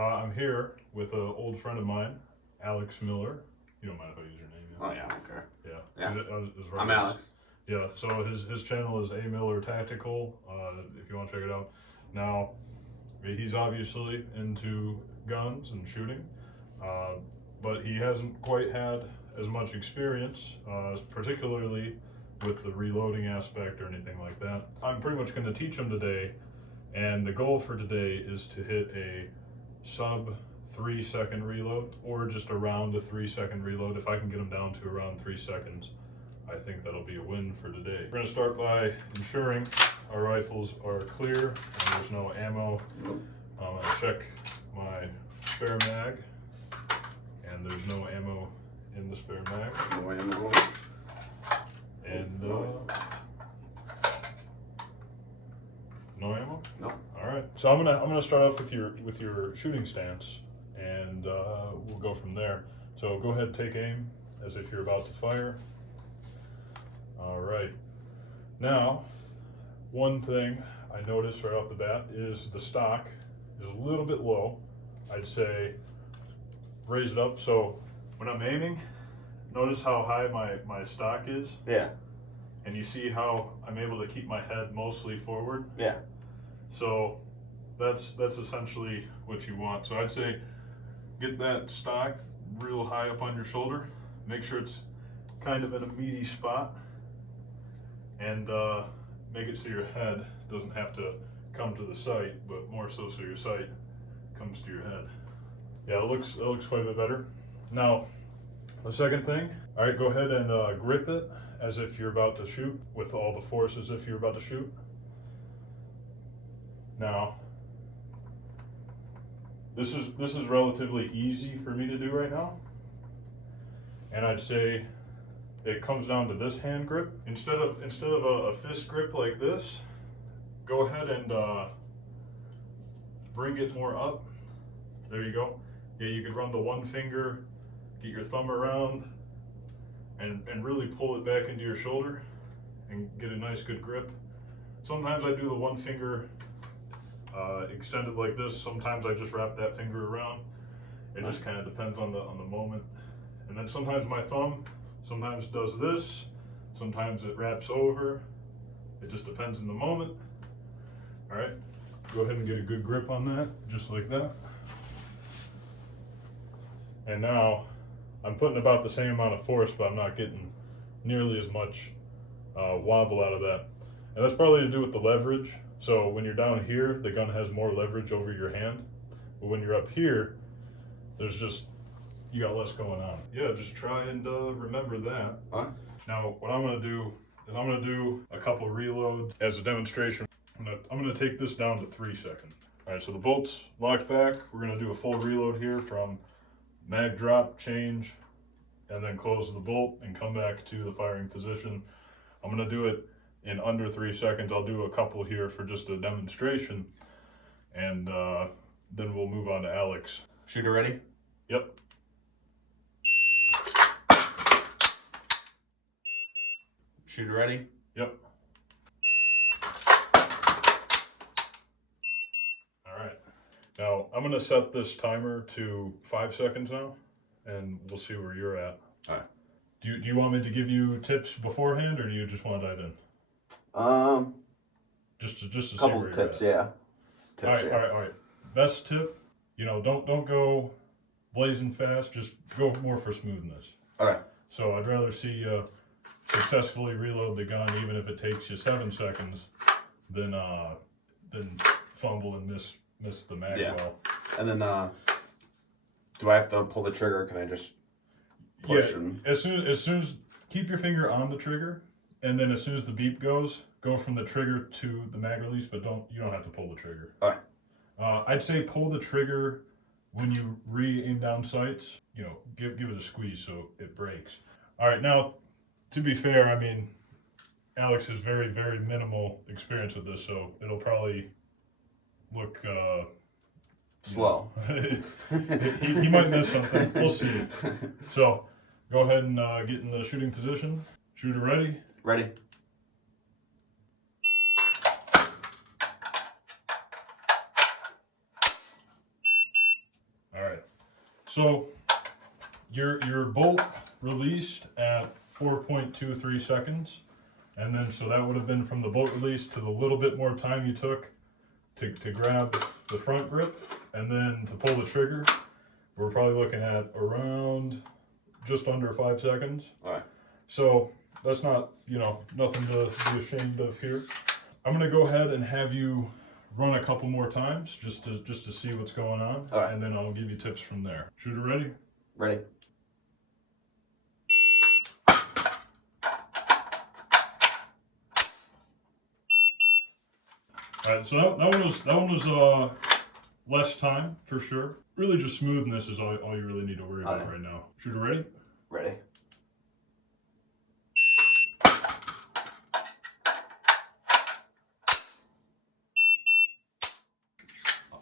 I'm here with an old friend of mine, Alex Miller. You don't mind if I use your name? Yeah? Oh yeah, I don't care. Yeah. I'm Alex. Yeah, so his channel is AMillertactical, if you want to check it out. Now, he's obviously into guns and shooting, but he hasn't quite had as much experience, particularly with the reloading aspect or anything like that. I'm pretty much going to teach him today, and the goal for today is to hit a sub 3 second reload, or just around a 3 second reload. If I can get him down to around 3 seconds, I think that'll be a win for today. We're going to start by ensuring our rifles are clear and there's no ammo. I'm going to check my spare mag, and there's no ammo in the spare mag. No ammo. And no ammo? No. All right. So I'm gonna start off with your shooting stance, and we'll go from there. So go ahead, take aim as if you're about to fire. All right. Now, one thing I noticed right off the bat is the stock is a little bit low. I'd say raise it up. So when I'm aiming, notice how high my stock is. Yeah. And you see how I'm able to keep my head mostly forward. Yeah. So that's essentially what you want. So I'd say get that stock real high up on your shoulder. Make sure it's kind of in a meaty spot, and make it so your head doesn't have to come to the sight, but more so your sight comes to your head. Yeah, it looks quite a bit better. Now, the second thing, all right, go ahead and grip it as if you're about to shoot, with all the force as if you're about to shoot. Now, this is relatively easy for me to do right now, and I'd say it comes down to this hand grip. Instead of a fist grip like this, go ahead and bring it more up. There you go. Yeah, you could run the one finger, get your thumb around, and really pull it back into your shoulder and get a nice good grip. Sometimes I do the one finger extended like this. Sometimes I just wrap that finger around. It just kind of depends on the moment. And then sometimes my thumb sometimes does this, sometimes it wraps over. It just depends on the moment. All right, go ahead and get a good grip on that, just like that. And now I'm putting about the same amount of force, but I'm not getting nearly as much wobble out of that. And that's probably to do with the leverage. So when you're down here, the gun has more leverage over your hand. But when you're up here, you got less going on. Yeah, just try and remember that. Huh? Now, what I'm gonna do is I'm gonna do a couple reloads as a demonstration. I'm gonna take this down to 3 seconds. All right, so the bolt's locked back. We're gonna do a full reload here from mag drop, change, and then close the bolt and come back to the firing position. I'm gonna do it in under 3 seconds. I'll do a couple here for just a demonstration, and then we'll move on to Alex. Shooter ready? Yep. Shooter ready? Yep. All right. Now I'm gonna set this timer to 5 seconds now, and we'll see where you're at. All right. Do you want me to give you tips beforehand, or do you just want to dive in? Just to see couple where tips, you're at. yeah. Tips, All right. Best tip, don't go blazing fast. Just go more for smoothness. All right. So I'd rather see you successfully reload the gun, even if it takes you 7 seconds, than fumble and miss the mag well. And then, do I have to pull the trigger? Can I just push? Yeah. As soon as keep your finger on the trigger, and then as soon as the beep goes, go from the trigger to the mag release, but you don't have to pull the trigger. All right. I'd say pull the trigger when you re-aim down sights. Give it a squeeze so it breaks. All right, now, to be fair, I mean, Alex has very, very minimal experience with this, so it'll probably look slow. he might miss something. We'll see. So go ahead and get in the shooting position. Shooter ready? Ready. So your bolt released at 4.23 seconds, and then so that would have been from the bolt release to the little bit more time you took to grab the front grip, and then to pull the trigger. We're probably looking at around just under 5 seconds. All right. So that's not, nothing to be ashamed of here. I'm gonna go ahead and have you run a couple more times just to see what's going on, all right, and then I'll give you tips from there. Shooter ready? Ready. All right, so that one was less time for sure. Really, just smoothness is all you really need to worry about right now. Shooter ready? Ready.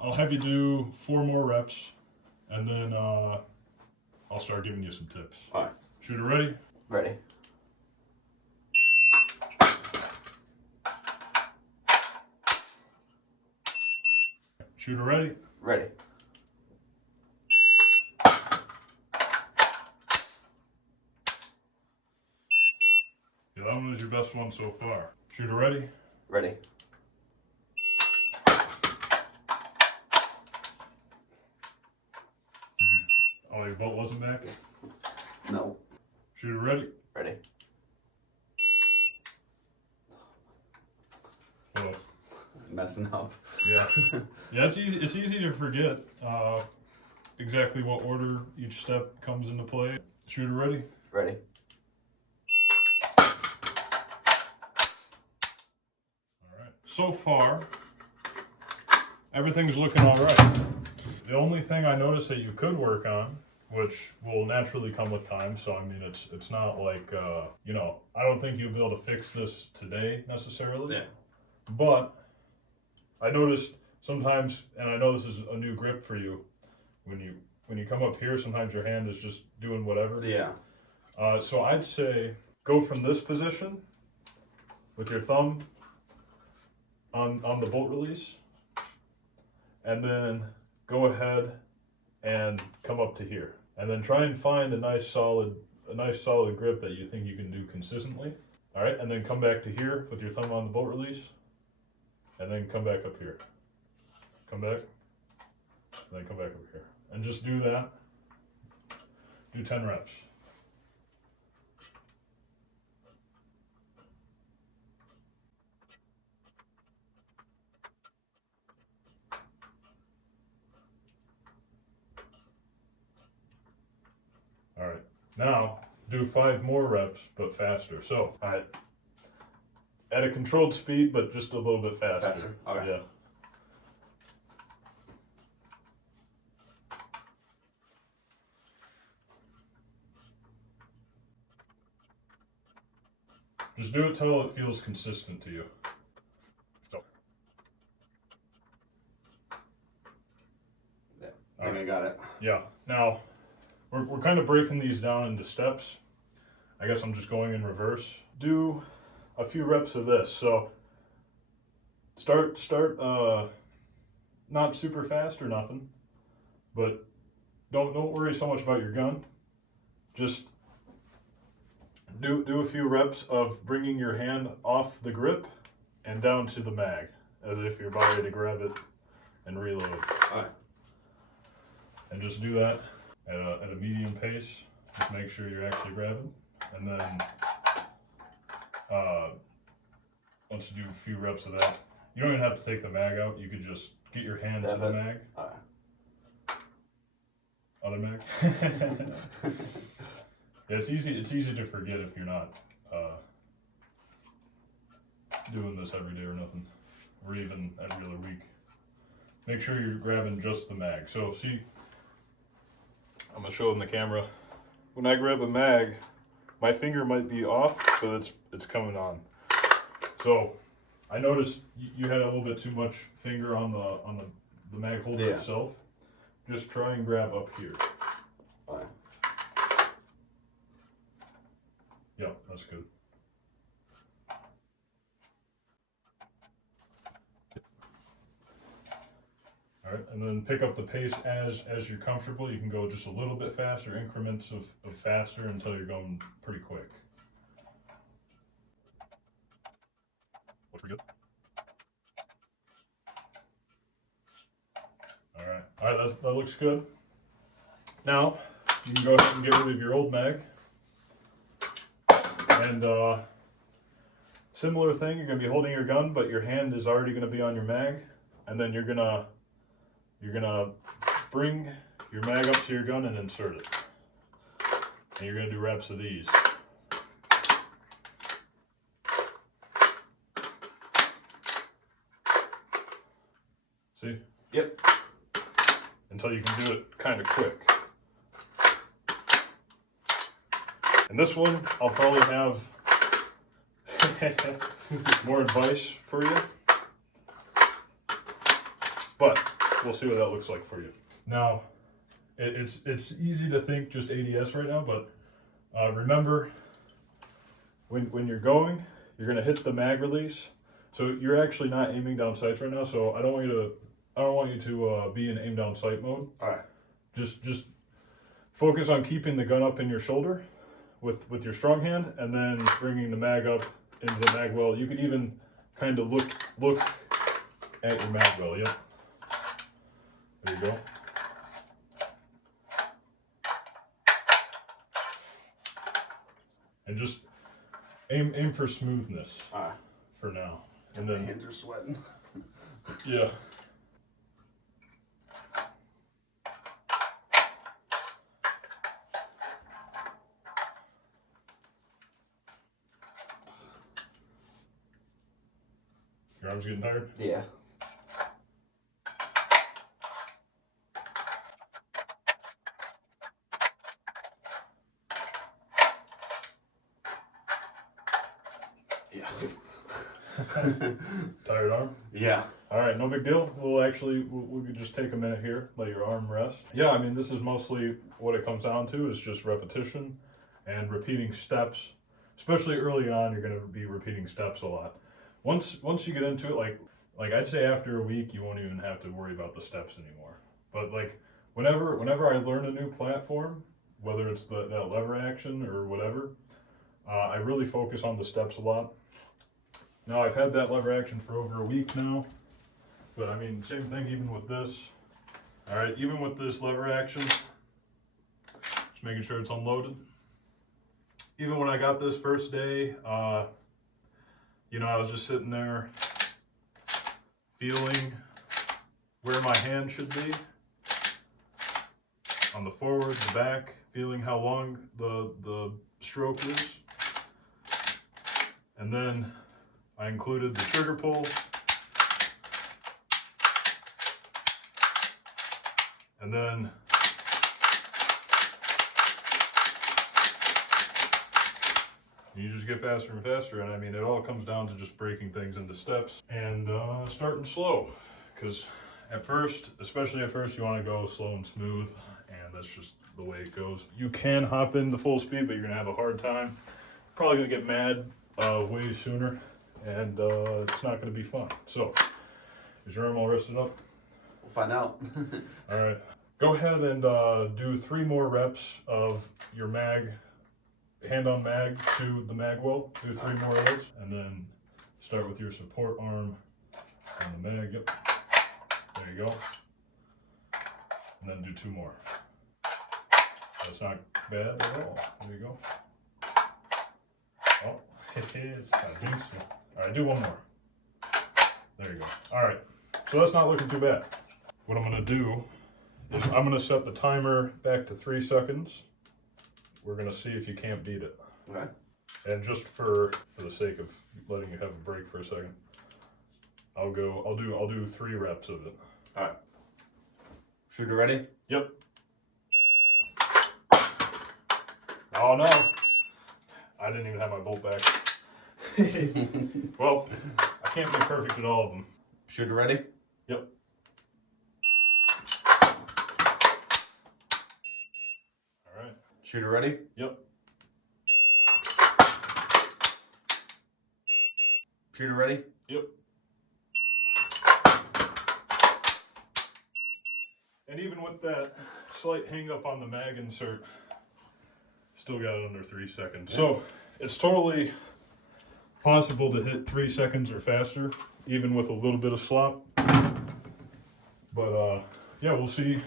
I'll have you do 4 more reps, and then I'll start giving you some tips. All right. Shooter ready? Ready. Shooter ready? Ready. Yeah, that one was your best one so far. Shooter ready? Ready. Oh, your bolt wasn't back? No. Shooter ready? Ready. Oh, Messing up. yeah. Yeah, it's easy to forget exactly what order each step comes into play. Shooter ready? Ready. Alright. So far, everything's looking alright. The only thing I noticed that you could work on, which will naturally come with time, so I mean it's not like I don't think you'll be able to fix this today necessarily. Yeah. But I noticed sometimes, and I know this is a new grip for you, when you come up here, sometimes your hand is just doing whatever. Yeah. So I'd say go from this position with your thumb on the bolt release, and then go ahead and come up to here, and then try and find a nice solid grip that you think you can do consistently. All right, and then come back to here with your thumb on the bolt release, and then come back up here. Come back, and then come back over here, and just do that. Do 10 reps. All right, now do 5 more reps, but faster. So, all right, at a controlled speed, but just a little bit faster. Faster. All right. Yeah. Just do it till it feels consistent to you. So. Yeah. I think I got it. Yeah. Now, we're kind of breaking these down into steps. I guess I'm just going in reverse. Do a few reps of this. So start not super fast or nothing, but don't worry so much about your gun. Just do a few reps of bringing your hand off the grip and down to the mag, as if you're about ready to grab it and reload. All right. And just do that at a medium pace. Just make sure you're actually grabbing. And then once you do a few reps of that, you don't even have to take the mag out. You could just get your hand to the mag. All right. Other mag. Yeah, it's easy to forget if you're not doing this every day or nothing, or even every other week. Make sure you're grabbing just the mag. So see, I'm gonna show in the camera. When I grab a mag, my finger might be off, but it's coming on. So I noticed you had a little bit too much finger on the mag holder itself. Just try and grab up here. All right. Yep, that's good. All right, and then pick up the pace as you're comfortable. You can go just a little bit faster, increments of faster until you're going pretty quick. Looks pretty good. All right, that looks good. Now, you can go ahead and get rid of your old mag. And similar thing, you're going to be holding your gun, but your hand is already going to be on your mag. And then you're gonna bring your mag up to your gun and insert it. And you're gonna do reps of these. See? Yep. Until you can do it kind of quick. And this one, I'll probably have more advice for you. But we'll see what that looks like for you. Now, it's easy to think just ADS right now, but remember, when you're going, you're gonna hit the mag release. So you're actually not aiming down sights right now. So I don't want you to be in aim down sight mode. All right. Just focus on keeping the gun up in your shoulder with your strong hand, and then bringing the mag up into the mag well. You could even kind of look at your mag well. Yep. There you go. And just aim for smoothness for now. And then my hands are sweating. Yeah. Your arms getting tired? Yeah. Tired arm? Yeah. All right, no big deal. We'll could just take a minute here, let your arm rest. Yeah, I mean, this is mostly what it comes down to is just repetition and repeating steps. Especially early on, you're going to be repeating steps a lot. Once you get into it, like I'd say after a week, you won't even have to worry about the steps anymore. But like whenever I learn a new platform, whether it's that lever action or whatever, I really focus on the steps a lot. Now, I've had that lever action for over a week now, but I mean, same thing even with this. All right, even with this lever action, just making sure it's unloaded. Even when I got this first day, you know, I was just sitting there feeling where my hand should be on the forward, the back, feeling how long the stroke is. And then I included the trigger pull, and then you just get faster and faster. And I mean, it all comes down to just breaking things into steps and starting slow, because especially at first, you want to go slow and smooth, and that's just the way it goes. You can hop in the full speed, but you're gonna have a hard time. Probably gonna get mad way sooner. And it's not going to be fun. So, is your arm all rested up? We'll find out. All right. Go ahead and do 3 more reps of your mag, hand on mag to the mag well. Do 3 more of those. And then start with your support arm on the mag. Yep. There you go. And then do 2 more. That's not bad at all. There you go. Oh, it's not doing so. All right, do 1 more. There you go. All right, so that's not looking too bad. What I'm gonna do is I'm gonna set the timer back to 3 seconds. We're gonna see if you can't beat it. Okay. And just for the sake of letting you have a break for a second, I'll do 3 reps of it. All right. Shooter ready? Yep. Oh no, I didn't even have my bolt back. Well, I can't be perfect at all of them. Shooter ready? Yep. All right. Shooter ready? Yep. Shooter ready? Yep. And even with that slight hang up on the mag insert, still got it under 3 seconds. So it's totally possible to hit 3 seconds or faster, even with a little bit of slop. But yeah, we'll see.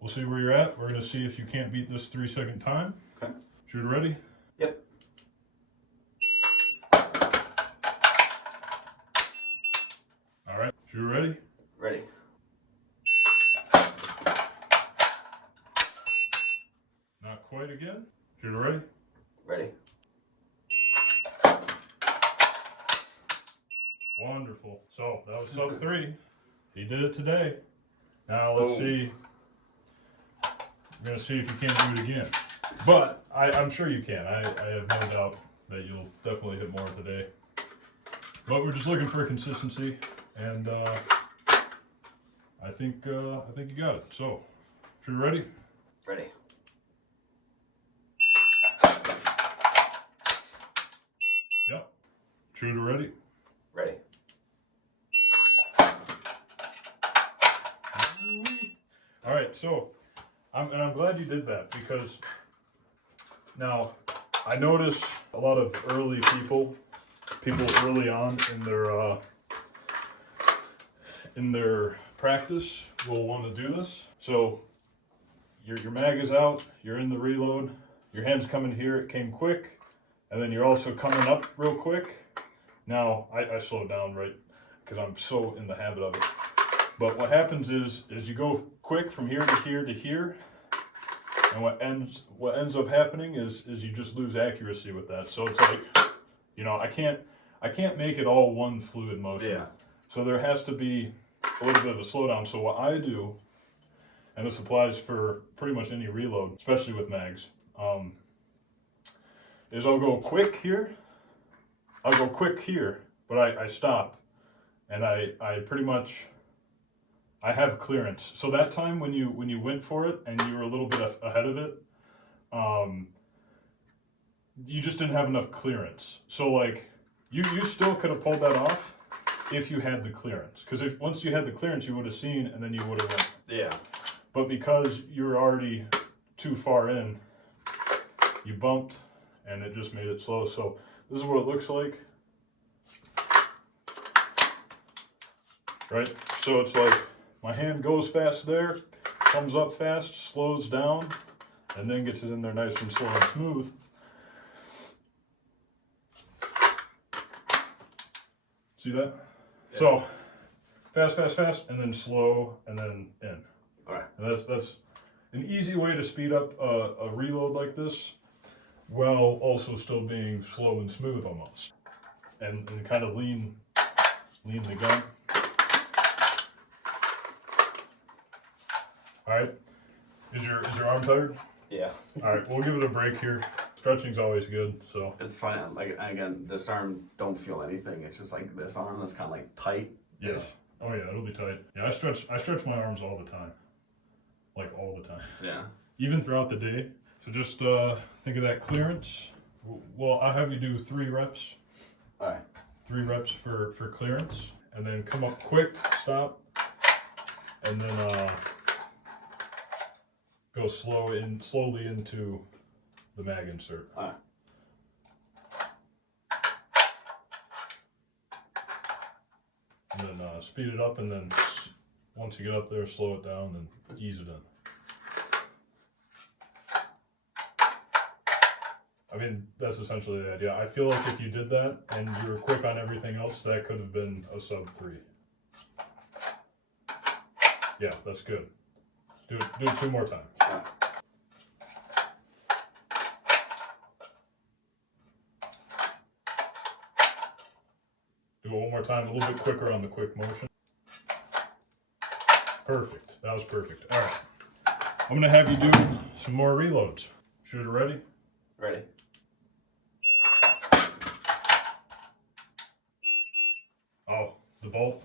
We'll see where you're at. We're gonna see if you can't beat this 3 second time. Okay. Shooter ready? Yep. All right. Shooter ready? Ready. Not quite again. Shooter ready? Ready. Wonderful. So that was sub 3. He did it today. Now let's see. We're gonna see if you can't do it again. But I'm sure you can. I have no doubt that you'll definitely hit more today. But we're just looking for consistency, and I think you got it. So, you ready? Ready. Yep. Shooter ready? Ready. All right, so I'm glad you did that, because now I notice a lot of early people early on in their practice will want to do this. So your mag is out, you're in the reload, your hand's coming here, it came quick, and then you're also coming up real quick. Now I slowed down, right, because I'm so in the habit of it. But what happens is you go quick from here to here to here, and what ends up happening is you just lose accuracy with that. So it's like, you know, I can't make it all one fluid motion. Yeah. So there has to be a little bit of a slowdown. So what I do, and this applies for pretty much any reload, especially with mags, is I'll go quick here, but I stop, and I pretty much, I have clearance. So that time when you went for it and you were a little bit ahead of it, you just didn't have enough clearance. So like you still could have pulled that off if you had the clearance. Because if once you had the clearance, you would have seen, and then you would have went. Yeah. But because you're already too far in, you bumped, and it just made it slow. So this is what it looks like. Right? So it's like my hand goes fast there, comes up fast, slows down, and then gets it in there nice and slow and smooth. See that? Yeah. So fast, and then slow, and then in. All right. And that's an easy way to speed up a reload like this, while also still being slow and smooth almost, and kind of lean the gun. All right. Is your arm tired? Yeah. All right. We'll give it a break here. Stretching's always good. So it's fine. Like again, this arm don't feel anything. It's just like this arm that's kind of like tight. Yes. Oh yeah, it'll be tight. Yeah, I stretch my arms all the time. Like all the time. Yeah. Even throughout the day. So just think of that clearance. Well, I'll have you do 3 reps. All right. 3 reps for clearance, and then come up quick, stop, and then go slowly into the mag insert. All right. And then speed it up, and then once you get up there, slow it down and ease it in. I mean, that's essentially the idea. I feel like if you did that and you were quick on everything else, that could have been a sub 3. Yeah, that's good. Do it 2 more times. Yeah. Do it 1 more time, a little bit quicker on the quick motion. Perfect. That was perfect. All right. I'm going to have you do some more reloads. Shooter ready? Ready. Oh, the bolt?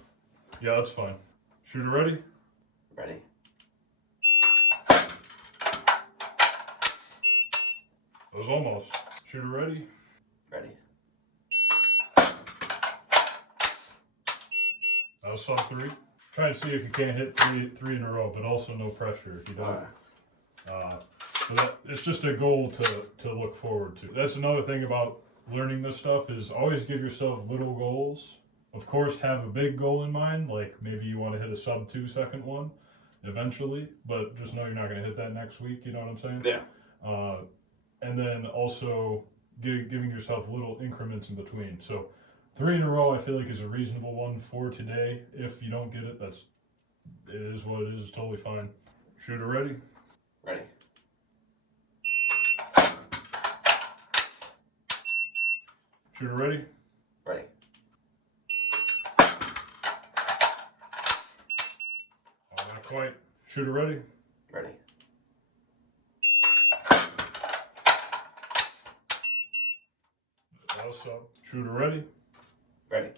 Yeah, that's fine. Shooter ready? Ready. That was almost. Shooter ready? Ready. That was sub 3. try and see if you can't hit three in a row, but also no pressure if you don't. So it's just a goal to look forward to. That's another thing about learning this stuff is always give yourself little goals. Of course, have a big goal in mind, like maybe you want to hit a sub 2 second one eventually, but just know you're not going to hit that next week. You know what I'm saying? Yeah. And then also giving yourself little increments in between. So 3 in a row, I feel like is a reasonable one for today. If you don't get it, it is what it is. It's totally fine. Shooter ready? Ready. Shooter ready? Ready. Oh, not quite. Shooter ready? Ready. Also, shooter ready? Ready.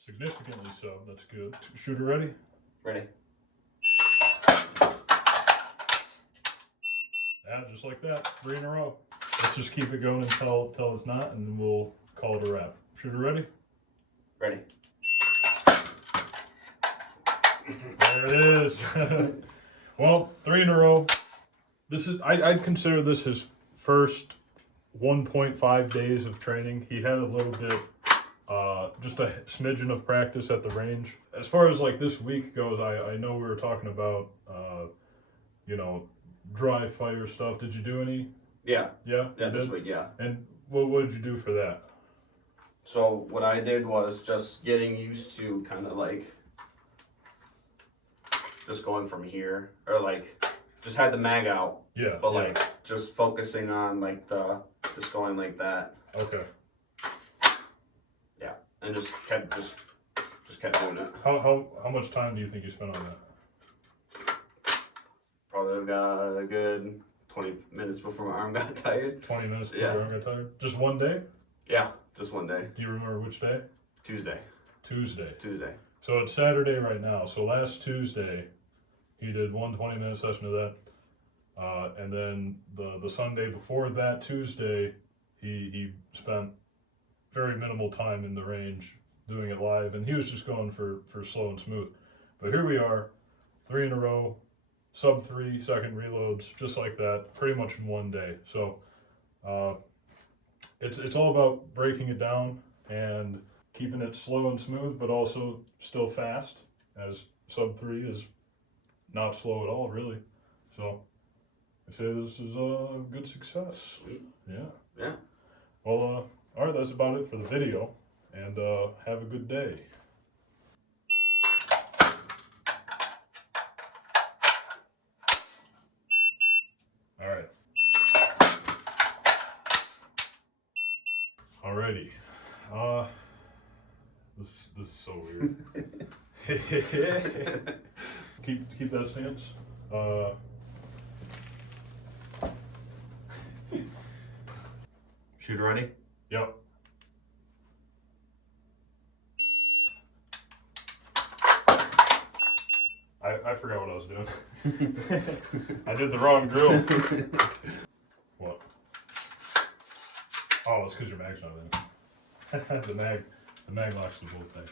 Significantly so. That's good. Shooter ready? Ready. Yeah, just like that. 3 in a row. Let's just keep it going until it's not, and then we'll call it a wrap. Shooter ready? Ready. There it is. Well, 3 in a row. This is I'd consider this his first 1.5 days of training. He had a little bit, just a smidgen of practice at the range. As far as like this week goes, I know we were talking about, dry fire stuff. Did you do any? Yeah. Yeah? Yeah, You this did? week, yeah. And what did you do for that? So what I did was just getting used to kind of like just going from here, or like just had the mag out, Yeah. but yeah. like just focusing on like just going like that. Okay. Yeah, and just kept doing it. How much time do you think you spent on that? Probably got a good 20 minutes before my arm got tired. 20 minutes before Yeah. your arm got tired? Just one day? Yeah, just one day. Do you remember which day? Tuesday. Tuesday. So it's Saturday right now. So last Tuesday, he did one 20-minute session of that. And then the Sunday before that Tuesday, he spent very minimal time in the range doing it live. And he was just going for slow and smooth. But here we are, 3 in a row, sub 3 second reloads, just like that, pretty much in one day. So it's all about breaking it down and keeping it slow and smooth, but also still fast, as sub 3 is not slow at all, really. So I say this is a good success. Sweet. Yeah. Well, all right, that's about it for the video, and have a good day. All right. Alrighty. This is so weird. keep that stance. Shooter ready? Yep. I forgot what I was doing. I did the wrong drill. What? Oh, it's because your mag's not in. The mag locks the whole thing.